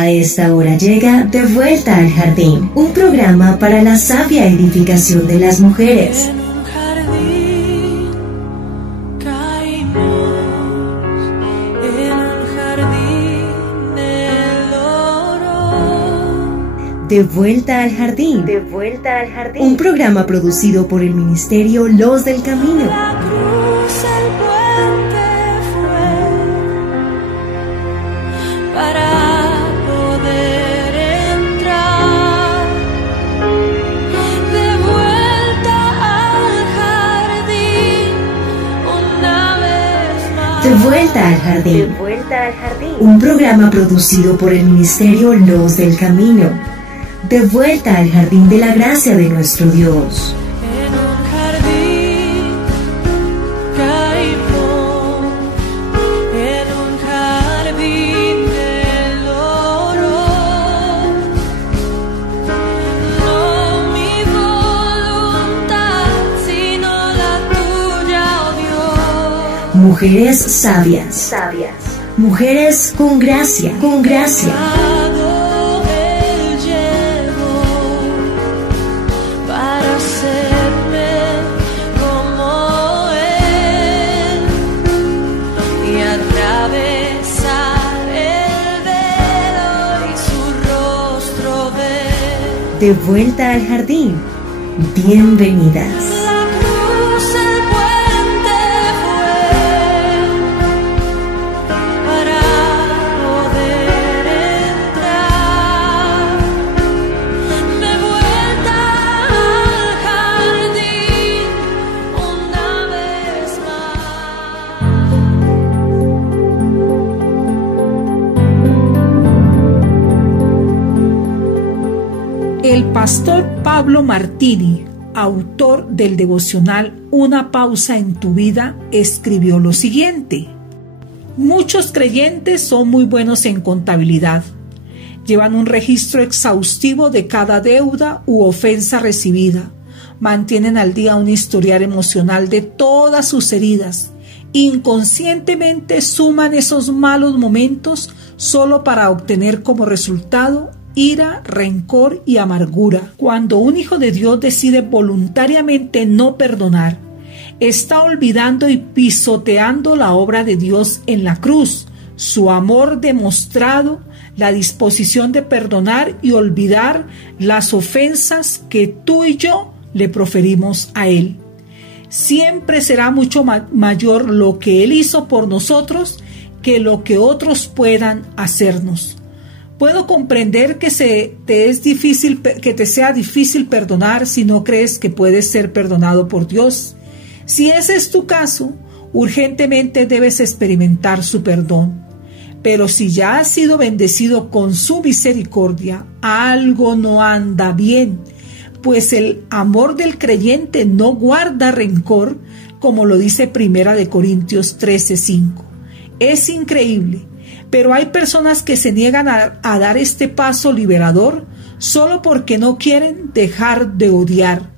A esta hora llega De Vuelta al Jardín, un programa para la sabia edificación de las mujeres. En un jardín caímos, en un jardín el oro. De Vuelta al Jardín. De Vuelta al Jardín. Un programa producido por el Ministerio Los del Camino. La cruz, el puente fue para poder entrar de vuelta al jardín una vez más. De Vuelta al Jardín. De Vuelta al Jardín. Un programa producido por el Ministerio Los del Camino. De vuelta al jardín de la gracia de nuestro Dios. En un jardín caímos, en un jardín el oro. No mi voluntad, sino la tuya, oh Dios. Mujeres sabias. Sabias. Mujeres con gracia. Con gracia. Él llegó para hacerme como Él y atravesar el velo y su rostro ver. De vuelta al jardín. Bienvenidas. La cruz, el puente fue para poder entrar de vuelta al jardín una vez más. El pastor Pablo Martini, autor del devocional Una pausa en tu vida, escribió lo siguiente: muchos creyentes son muy buenos en contabilidad. Llevan un registro exhaustivo de cada deuda u ofensa recibida. Mantienen al día un historial emocional de todas sus heridas. Inconscientemente suman esos malos momentos solo para obtener como resultado ira, rencor y amargura. Cuando un hijo de Dios decide voluntariamente no perdonar, está olvidando y pisoteando la obra de Dios en la cruz, su amor demostrado, la disposición de perdonar y olvidar las ofensas que tú y yo le proferimos a Él. Siempre será mucho mayor lo que Él hizo por nosotros que lo que otros puedan hacernos. Puedo comprender que te sea difícil perdonar si no crees que puedes ser perdonado por Dios. Si ese es tu caso, urgentemente debes experimentar su perdón. Pero si ya has sido bendecido con su misericordia, algo no anda bien, pues el amor del creyente no guarda rencor, como lo dice 1 Corintios 13:5. Es increíble, pero hay personas que se niegan a dar este paso liberador solo porque no quieren dejar de odiar.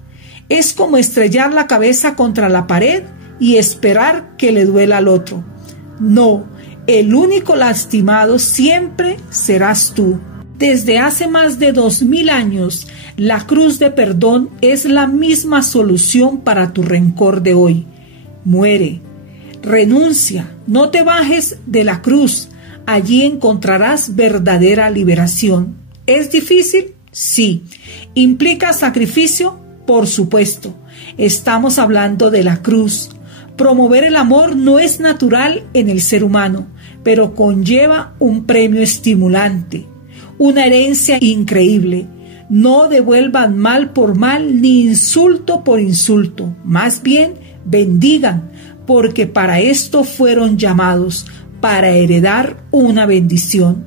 Es como estrellar la cabeza contra la pared y esperar que le duela al otro. No, el único lastimado siempre serás tú. Desde hace más de 2000 años, la cruz de perdón es la misma solución para tu rencor de hoy. Muere, renuncia, no te bajes de la cruz. Allí encontrarás verdadera liberación. ¿Es difícil? Sí. ¿Implica sacrificio? Por supuesto. Estamos hablando de la cruz. Promover el amor no es natural en el ser humano, pero conlleva un premio estimulante, una herencia increíble. No devuelvan mal por mal ni insulto por insulto. Más bien, bendigan, porque para esto fueron llamados, para heredar una bendición.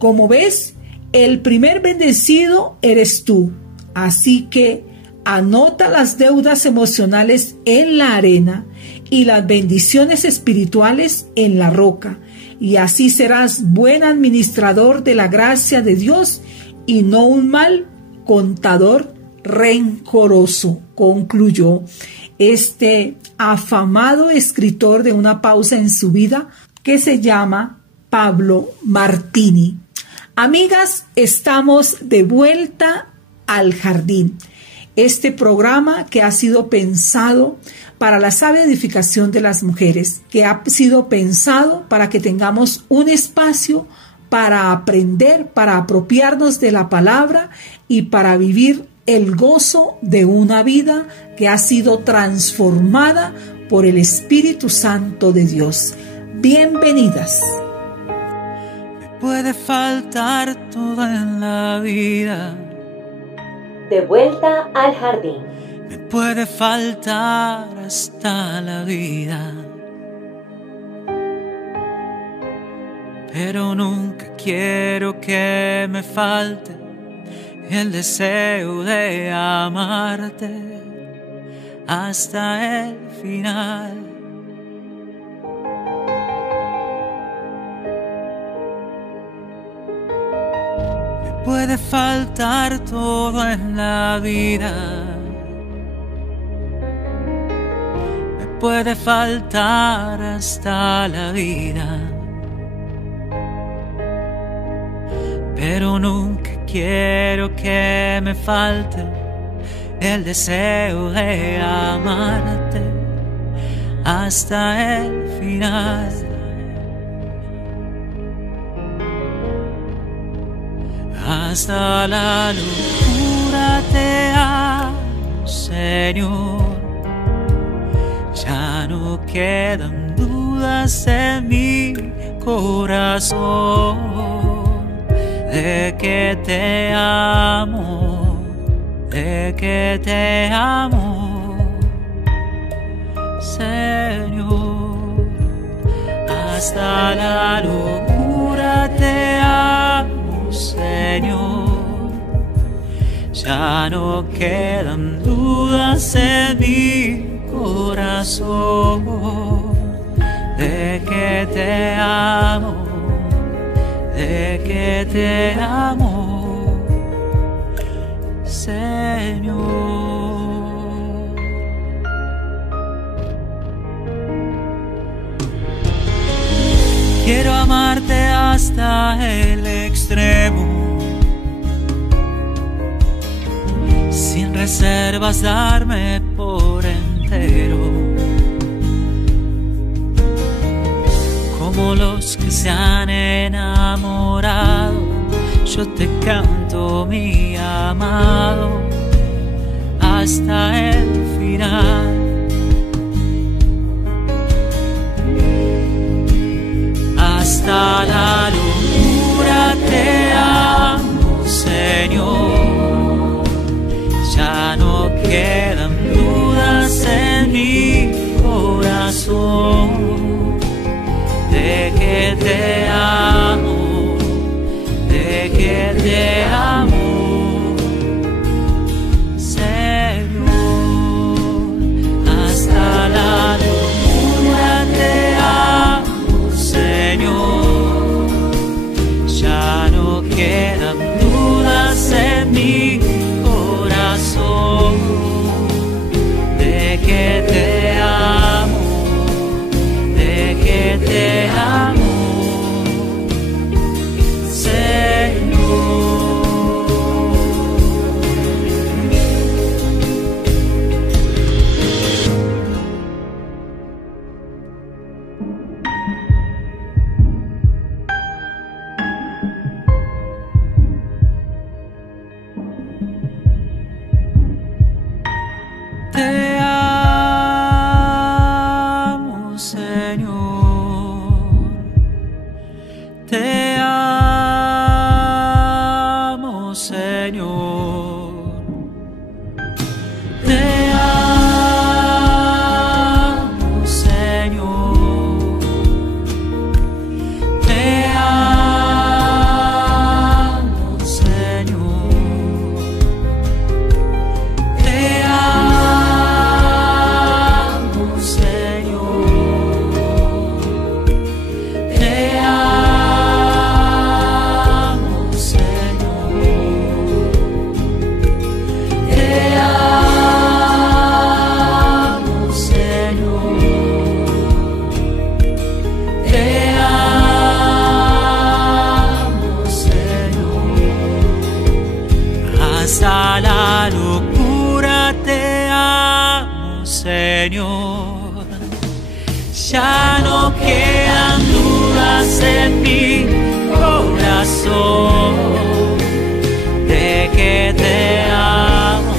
Como ves, el primer bendecido eres tú. Así que anota las deudas emocionales en la arena y las bendiciones espirituales en la roca, y así serás buen administrador de la gracia de Dios y no un mal contador rencoroso, concluyó este afamado escritor de Una pausa en su vida, que se llama Pablo Martini. Amigas, estamos de vuelta al jardín. Este programa que ha sido pensado para la sabia edificación de las mujeres, que ha sido pensado para que tengamos un espacio para aprender, para apropiarnos de la palabra y para vivir el gozo de una vida que ha sido transformada por el Espíritu Santo de Dios. Bienvenidas. Puede faltar todo en la vida. De vuelta al jardín. Me puede faltar hasta la vida. Pero nunca quiero que me falte el deseo de amarte hasta el final. Puede faltar todo en la vida. Me puede faltar hasta la vida. Pero nunca quiero que me falte el deseo de amarte hasta el final. Hasta la locura te amo, Señor. Ya no quedan dudas en mi corazón de que te amo, de que te amo, Señor. Hasta la locura te amo, Señor. Ya no quedan dudas en mi corazón de que te amo, de que te amo, Señor. Quiero amarte hasta el extremo, sin reservas darme por entero, como los que se han enamorado. Yo te canto, mi amado, hasta el final. Hasta la locura te amo, Señor. Ya no quedan dudas en mi corazón de que te amo, de que te amo, Señor. Hasta la locura te amo, Señor. Ya no quedan dudas en mi corazón de que te amo, de que te amo, Señor. la locura te amo, Señor. Ya no quedan dudas en mi corazón de que te amo,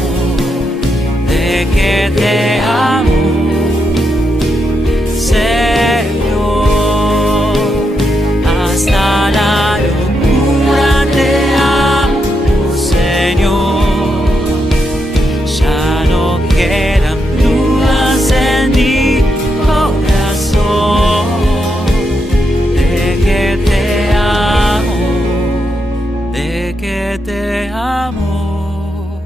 de que te amo, Señor. Hasta la locura te amo, Señor. Ya no quedan dudas en mi corazón de que te amo, de que te amo,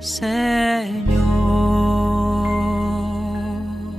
Señor.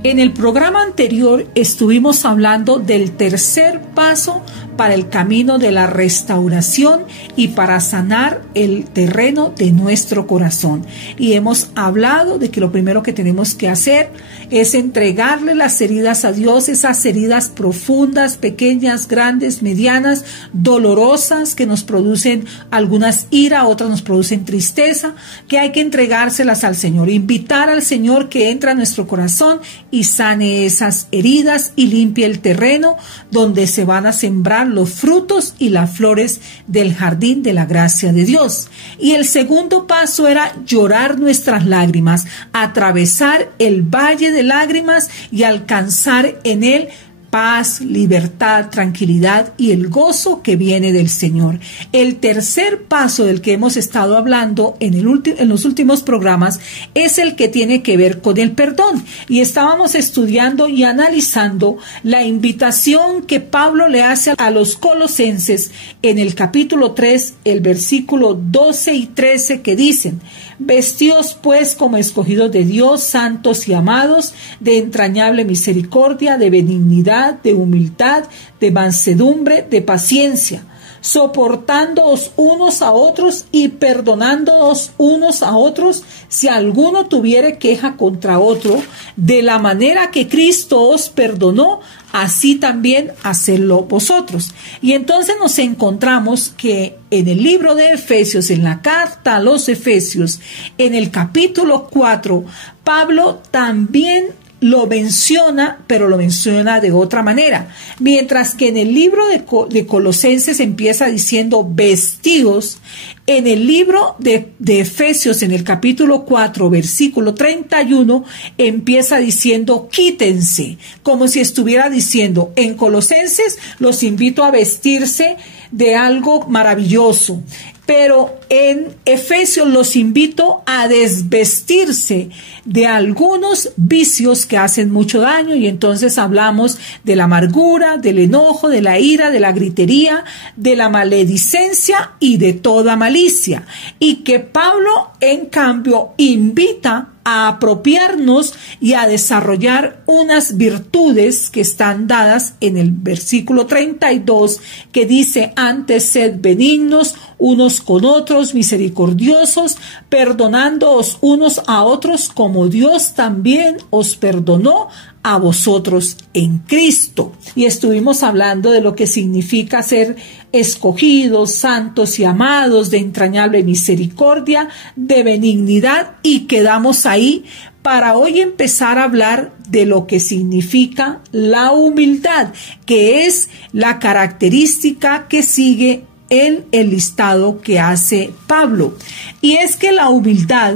En el programa anterior estuvimos hablando del tercer paso para el camino de la restauración y para sanar el terreno de nuestro corazón. Y hemos hablado de que lo primero que tenemos que hacer es entregarle las heridas a Dios, esas heridas profundas, pequeñas, grandes, medianas, dolorosas, que nos producen algunas ira, otras nos producen tristeza, que hay que entregárselas al Señor, invitar al Señor que entre a nuestro corazón y sane esas heridas y limpie el terreno donde se van a sembrar los frutos y las flores del jardín de la gracia de Dios. Y el segundo paso era llorar nuestras lágrimas, atravesar el valle de lágrimas y alcanzar en él paz, libertad, tranquilidad y el gozo que viene del Señor. El tercer paso del que hemos estado hablando en los últimos programas es el que tiene que ver con el perdón. Y estábamos estudiando y analizando la invitación que Pablo le hace a los colosenses en el capítulo 3, el versículo 12 y 13, que dicen: vestíos pues como escogidos de Dios, santos y amados, de entrañable misericordia, de benignidad, de humildad, de mansedumbre, de paciencia, soportándoos unos a otros y perdonándoos unos a otros si alguno tuviere queja contra otro, de la manera que Cristo os perdonó, así también hacedlo vosotros. Y entonces nos encontramos que en el libro de Efesios, en la carta a los Efesios, en el capítulo 4, Pablo también lo menciona, pero lo menciona de otra manera. Mientras que en el libro de Colosenses empieza diciendo vestíos, en el libro de Efesios, en el capítulo 4, versículo 31, empieza diciendo quítense, como si estuviera diciendo: en Colosenses los invito a vestirse de algo maravilloso, pero en Efesios los invito a desvestirse de algunos vicios que hacen mucho daño. Y entonces hablamos de la amargura, del enojo, de la ira, de la gritería, de la maledicencia y de toda malicia. Y que Pablo, en cambio, invita a apropiarnos y a desarrollar unas virtudes que están dadas en el versículo 32, que dice: antes sed benignos unos con otros, misericordiosos, perdonándoos unos a otros como Dios también os perdonó a vosotros en Cristo. Y estuvimos hablando de lo que significa ser escogidos, santos y amados, de entrañable misericordia, de benignidad, y quedamos ahí para hoy empezar a hablar de lo que significa la humildad, que es la característica que sigue en el listado que hace Pablo. Y es que la humildad,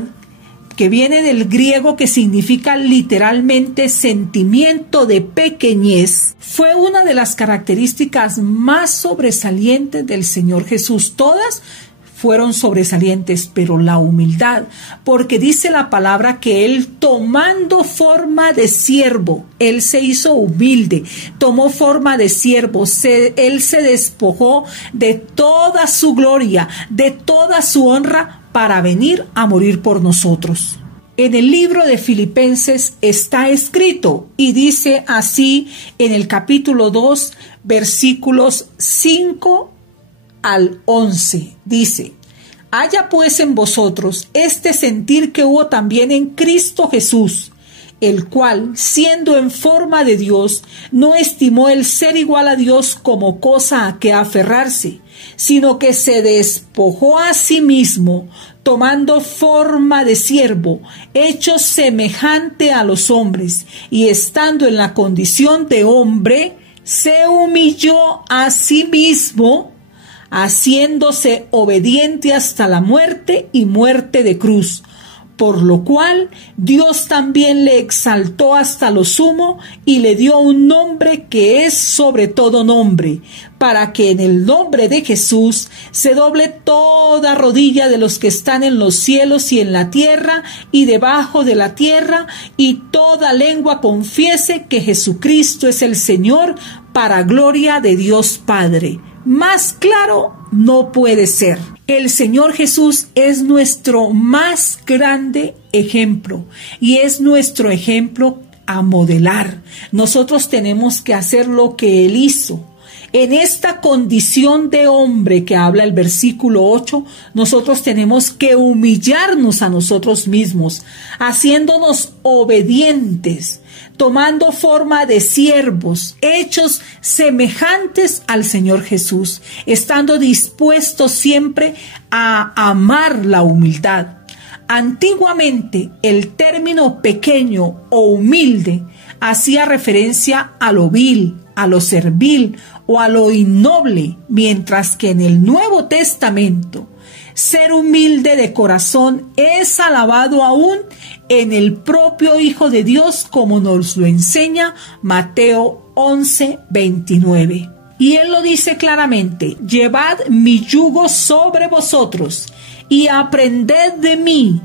que viene del griego, que significa literalmente sentimiento de pequeñez, fue una de las características más sobresalientes del Señor Jesús. Todas fueron sobresalientes, pero la humildad, porque dice la palabra que Él, tomando forma de siervo, Él se hizo humilde, tomó forma de siervo, Él se despojó de toda su gloria, de toda su honra, para venir a morir por nosotros. En el libro de Filipenses está escrito, y dice así en el capítulo 2, versículos 5 al 11, dice: haya pues en vosotros este sentir que hubo también en Cristo Jesús, el cual, siendo en forma de Dios, no estimó el ser igual a Dios como cosa a que aferrarse, sino que se despojó a sí mismo, tomando forma de siervo, hecho semejante a los hombres, y estando en la condición de hombre, se humilló a sí mismo, haciéndose obediente hasta la muerte y muerte de cruz. Por lo cual Dios también le exaltó hasta lo sumo y le dio un nombre que es sobre todo nombre, para que en el nombre de Jesús se doble toda rodilla de los que están en los cielos y en la tierra y debajo de la tierra, y toda lengua confiese que Jesucristo es el Señor, para gloria de Dios Padre. Más claro no puede ser. El Señor Jesús es nuestro más grande ejemplo y es nuestro ejemplo a modelar. Nosotros tenemos que hacer lo que Él hizo. En esta condición de hombre que habla el versículo 8, nosotros tenemos que humillarnos a nosotros mismos, haciéndonos obedientes, tomando forma de siervos, hechos semejantes al Señor Jesús, estando dispuestos siempre a amar la humildad. Antiguamente, el término pequeño o humilde hacía referencia a lo vil, a lo servil o a lo innoble, mientras que en el Nuevo Testamento, ser humilde de corazón es alabado aún en el propio Hijo de Dios, como nos lo enseña Mateo 11:29. Y Él lo dice claramente: llevad mi yugo sobre vosotros y aprended de mí,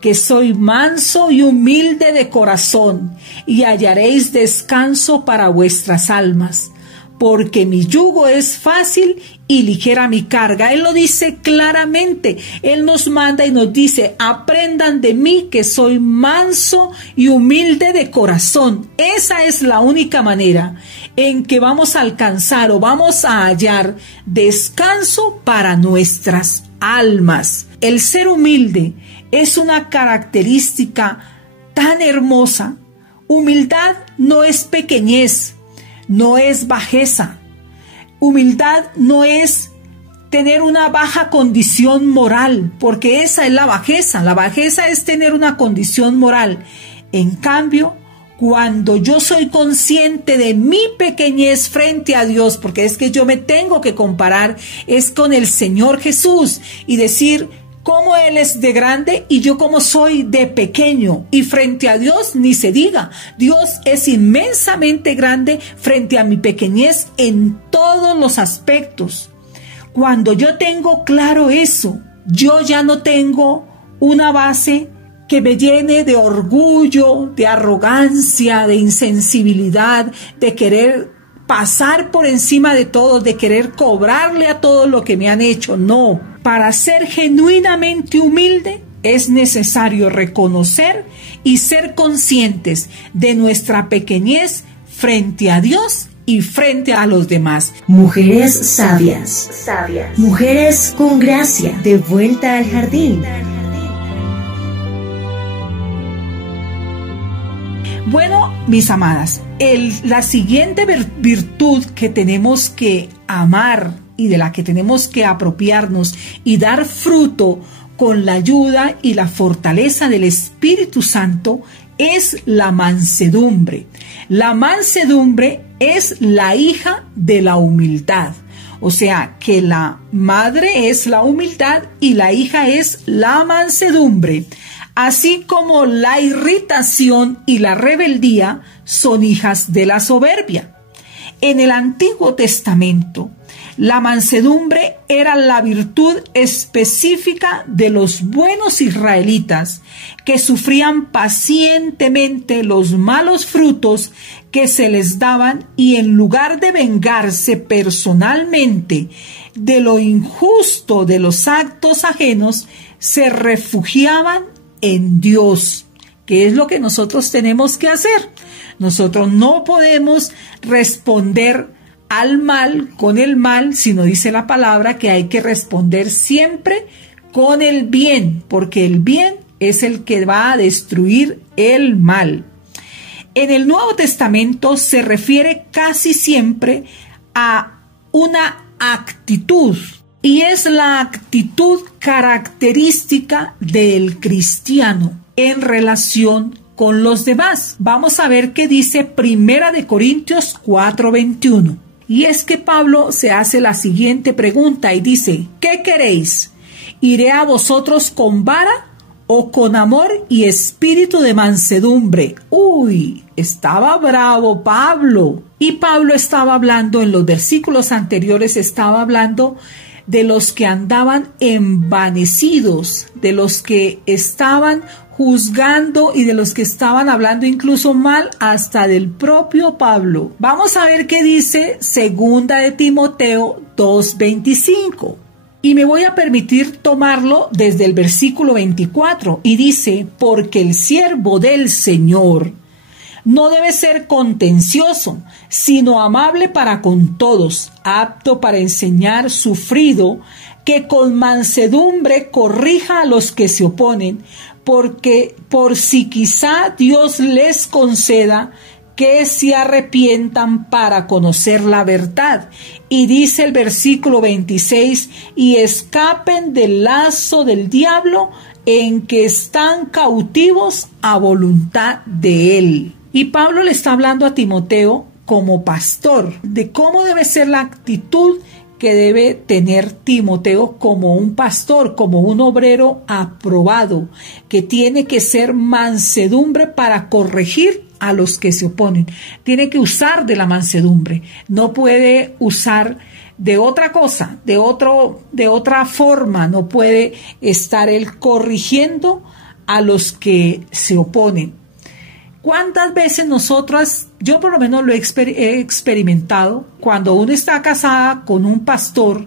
que soy manso y humilde de corazón, y hallaréis descanso para vuestras almas, porque mi yugo es fácil y ligera mi carga. Él lo dice claramente. Él nos manda y nos dice: aprendan de mí, que soy manso y humilde de corazón. Esa es la única manera en que vamos a alcanzar o vamos a hallar descanso para nuestras almas. El ser humilde es una característica tan hermosa. Humildad no es pequeñez, no es bajeza. Humildad no es tener una baja condición moral, porque esa es la bajeza. La bajeza es tener una condición moral. En cambio, cuando yo soy consciente de mi pequeñez frente a Dios, porque es que yo me tengo que comparar, es con el Señor Jesús, y decir cómo Él es de grande y yo cómo soy de pequeño. Y frente a Dios ni se diga. Dios es inmensamente grande frente a mi pequeñez en todos los aspectos. Cuando yo tengo claro eso, yo ya no tengo una base que me llene de orgullo, de arrogancia, de insensibilidad, de querer pasar por encima de todo, de querer cobrarle a todo lo que me han hecho. No, para ser genuinamente humilde es necesario reconocer y ser conscientes de nuestra pequeñez frente a Dios y frente a los demás. Mujeres sabias, mujeres con gracia, de vuelta al jardín. Bueno, mis amadas, la siguiente virtud que tenemos que amar y de la que tenemos que apropiarnos y dar fruto con la ayuda y la fortaleza del Espíritu Santo es la mansedumbre. La mansedumbre es la hija de la humildad. O sea, que la madre es la humildad y la hija es la mansedumbre. Así como la irritación y la rebeldía son hijas de la soberbia. En el Antiguo Testamento, la mansedumbre era la virtud específica de los buenos israelitas que sufrían pacientemente los malos frutos que se les daban, y en lugar de vengarse personalmente de lo injusto de los actos ajenos, se refugiaban en Dios, que es lo que nosotros tenemos que hacer. Nosotros no podemos responder al mal con el mal, sino dice la palabra que hay que responder siempre con el bien, porque el bien es el que va a destruir el mal. En el Nuevo Testamento se refiere casi siempre a una actitud, y es la actitud característica del cristiano en relación con los demás. Vamos a ver qué dice 1 Corintios 4:21. Y es que Pablo se hace la siguiente pregunta y dice: ¿qué queréis? ¿Iré a vosotros con vara o con amor y espíritu de mansedumbre? Uy, estaba bravo Pablo. Y Pablo estaba hablando, en los versículos anteriores estaba hablando de los que andaban envanecidos, de los que estaban juzgando y de los que estaban hablando incluso mal hasta del propio Pablo. Vamos a ver qué dice 2 de Timoteo 2:25. Y me voy a permitir tomarlo desde el versículo 24. Y dice: porque el siervo del Señor no debe ser contencioso, sino amable para con todos, apto para enseñar, sufrido, que con mansedumbre corrija a los que se oponen, porque por si quizá Dios les conceda que se arrepientan para conocer la verdad. Y dice el versículo 26, y escapen del lazo del diablo en que están cautivos a voluntad de él. Y Pablo le está hablando a Timoteo como pastor, de cómo debe ser la actitud que debe tener Timoteo como un pastor, como un obrero aprobado, que tiene que ser mansedumbre para corregir a los que se oponen. Tiene que usar de la mansedumbre, no puede usar de otra cosa, de otra forma, no puede estar él corrigiendo a los que se oponen. ¿Cuántas veces nosotras, yo por lo menos lo he experimentado, cuando uno está casada con un pastor,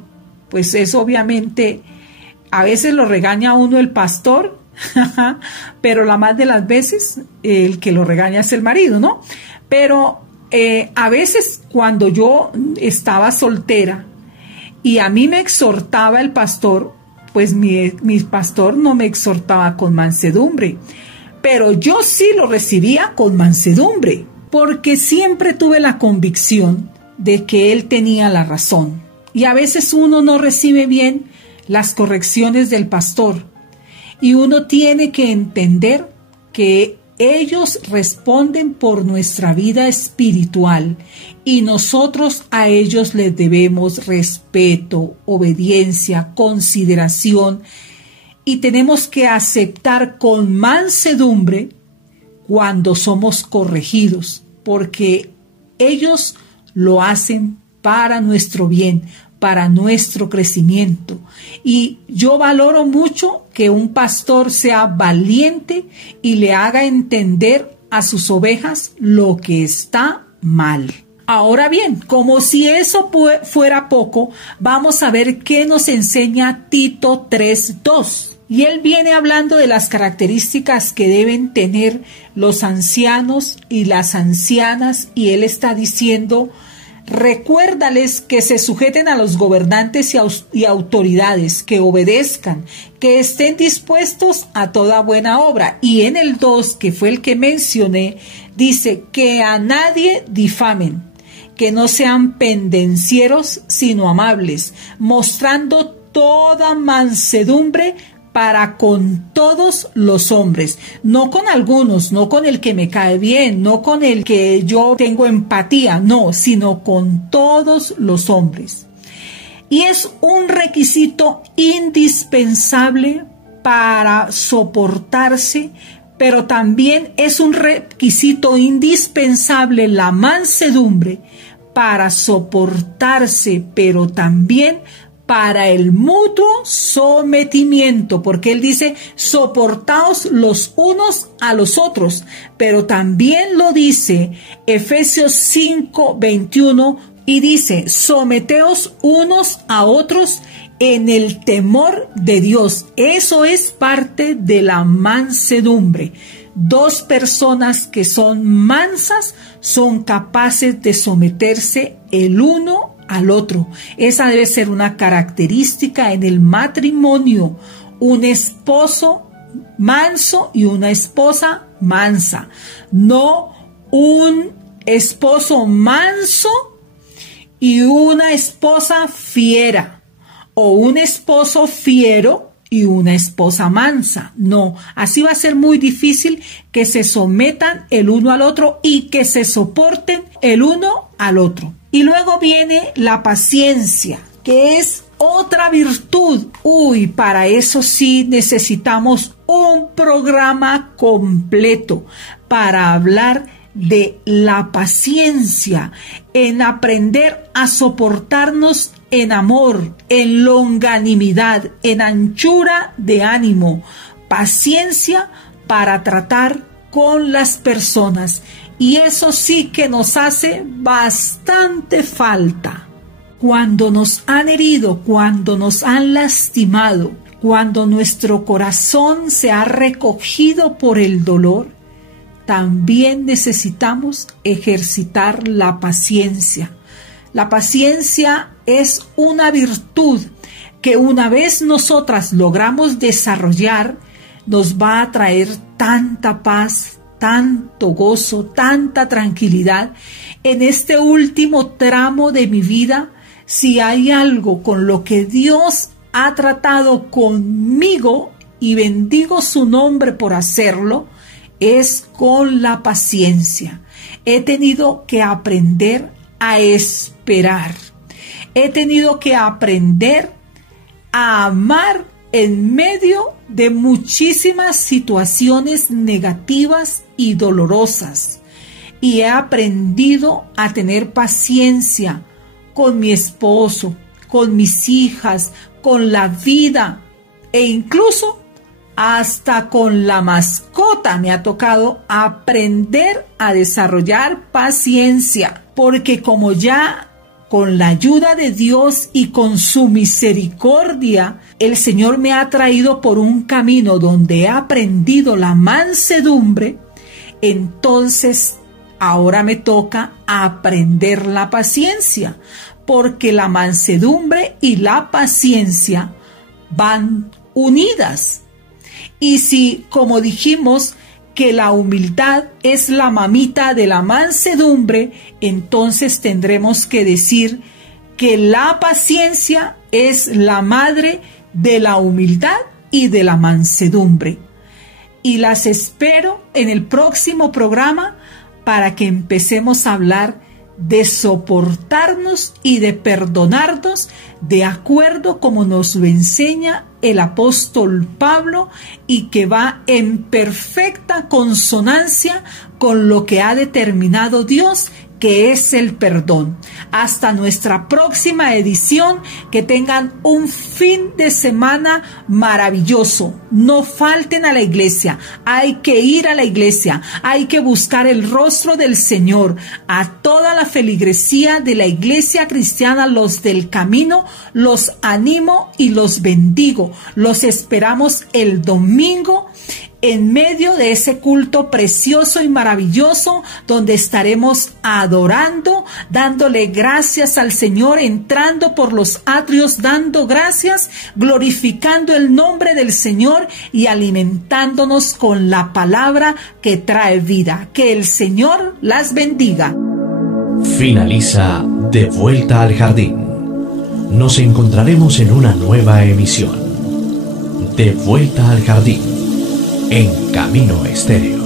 pues es obviamente, a veces lo regaña a uno el pastor, pero la más de las veces el que lo regaña es el marido, ¿no? Pero a veces cuando yo estaba soltera y a mí me exhortaba el pastor, pues mi pastor no me exhortaba con mansedumbre, pero yo sí lo recibía con mansedumbre, porque siempre tuve la convicción de que él tenía la razón. Y a veces uno no recibe bien las correcciones del pastor, y uno tiene que entender que ellos responden por nuestra vida espiritual, y nosotros a ellos les debemos respeto, obediencia, consideración, y tenemos que aceptar con mansedumbre cuando somos corregidos, porque ellos lo hacen para nuestro bien, para nuestro crecimiento. Y yo valoro mucho que un pastor sea valiente y le haga entender a sus ovejas lo que está mal. Ahora bien, como si eso fuera poco, vamos a ver qué nos enseña Tito 3:2. Y él viene hablando de las características que deben tener los ancianos y las ancianas, y él está diciendo: recuérdales que se sujeten a los gobernantes y autoridades, que obedezcan, que estén dispuestos a toda buena obra. Y en el 2, que fue el que mencioné, dice: que a nadie difamen, que no sean pendencieros, sino amables, mostrando toda mansedumbre para con todos los hombres, no con algunos, no con el que me cae bien, no con el que yo tengo empatía, no, sino con todos los hombres. Y es un requisito indispensable para soportarse, pero también es un requisito indispensable la mansedumbre para soportarse, pero también para el mutuo sometimiento, porque él dice: soportaos los unos a los otros, pero también lo dice Efesios 5:21, y dice: someteos unos a otros en el temor de Dios. Eso es parte de la mansedumbre. Dos personas que son mansas son capaces de someterse el uno al otro. Esa debe ser una característica en el matrimonio: un esposo manso y una esposa mansa, no un esposo manso y una esposa fiera, o un esposo fiero y una esposa mansa. No, así va a ser muy difícil que se sometan el uno al otro y que se soporten el uno al otro. Y luego viene la paciencia, que es otra virtud. Para eso sí necesitamos un programa completo para hablar de la paciencia, en aprender a soportarnos en amor, en longanimidad, en anchura de ánimo, paciencia para tratar con las personas. Y eso sí que nos hace bastante falta. Cuando nos han herido, cuando nos han lastimado, cuando nuestro corazón se ha recogido por el dolor, también necesitamos ejercitar la paciencia. La paciencia es una virtud que una vez nosotras logramos desarrollar, nos va a traer tanta paz, tanto gozo, tanta tranquilidad. En este último tramo de mi vida, si hay algo con lo que Dios ha tratado conmigo, y bendigo su nombre por hacerlo, es con la paciencia. He tenido que aprender a esperar. He tenido que aprender a amar en medio de muchísimas situaciones negativas y dolorosas. Y he aprendido a tener paciencia con mi esposo, con mis hijas, con la vida e incluso hasta con la mascota. Me ha tocado aprender a desarrollar paciencia, porque como ya con la ayuda de Dios y con su misericordia, el Señor me ha traído por un camino donde he aprendido la mansedumbre, entonces ahora me toca aprender la paciencia, porque la mansedumbre y la paciencia van unidas. Y si, como dijimos, que la humildad es la mamita de la mansedumbre, entonces tendremos que decir que la paciencia es la madre de la humildad y de la mansedumbre. Y las espero en el próximo programa para que empecemos a hablar de soportarnos y de perdonarnos de acuerdo como nos lo enseña el apóstol Pablo, y que va en perfecta consonancia con lo que ha determinado Dios, que es el perdón. Hasta nuestra próxima edición, que tengan un fin de semana maravilloso. No falten a la iglesia, hay que ir a la iglesia, hay que buscar el rostro del Señor. A toda la feligresía de la Iglesia Cristiana, los del camino, los animo y los bendigo. Los esperamos el domingo en medio de ese culto precioso y maravilloso, donde estaremos adorando, dándole gracias al Señor, entrando por los atrios, dando gracias, glorificando el nombre del Señor y alimentándonos con la palabra que trae vida. Que el Señor las bendiga. Finaliza De Vuelta al Jardín. Nos encontraremos en una nueva emisión. De Vuelta al Jardín, en Camino Estéreo.